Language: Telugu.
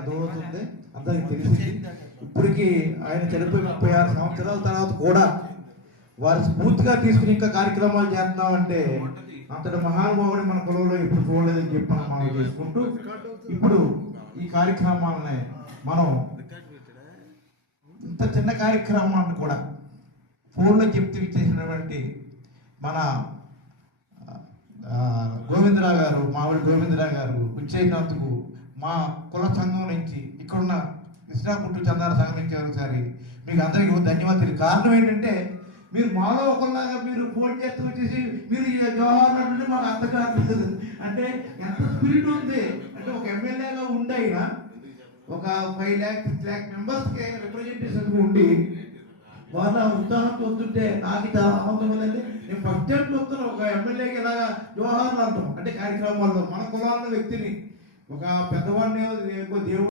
అర్థమవుతుంది, అందరికి తెలిసింది. ఇప్పటికి ఆయన చనిపోయి 36 సంవత్సరాల తర్వాత కూడా వారి స్ఫూర్తిగా తీసుకుని ఇంకా కార్యక్రమాలు చేస్తున్నామంటే అంతటి మహానుభావుడి మన కులంలో ఇప్పుడు చూడలేదని చెప్పి మనం చేసుకుంటూ ఇప్పుడు ఈ కార్యక్రమాలని మనం ఇంత చిన్న కార్యక్రమాన్ని కూడా ఫోన్లో చెప్తూ ఇచ్చేసినటువంటి మన గోవిందరావు గారు, మామిడి గోవిందరావు గారు వచ్చేసినందుకు మా కుల సంఘం నుంచి ఇక్కడున్న కృష్ణాకుంటూ చందాల సంఘం నుంచి ఒకసారి మీకు అందరికీ ధన్యవాదాలు. కారణం ఏంటంటే మీరు మాలో ఒకలాగా మీరు ఫోన్ చేస్తూ వచ్చేసి మీరు జవహర్ అంటే మాకు అర్థం కాదు. అంటే ఎంత స్పిరిట్ ఉంది అంటే ఒక ఎమ్మెల్యేగా ఉండి అయినా ఒక 5 lakh 6 lakh మెంబర్స్కి రిప్రజెంటేషన్ ఉండి వాళ్ళ ఉత్సాహంతో వస్తుంటే నాకు చాలా ఆనందం ఉందండి. నేను ఫస్ట్ టైం చూస్తాను ఒక ఎమ్మెల్యేకి ఇలాగా జవహర్ అంటాం అంటే కార్యక్రమాల్లో మన కులాల వ్యక్తిని ఒక పెద్దవాడిని దేవుడు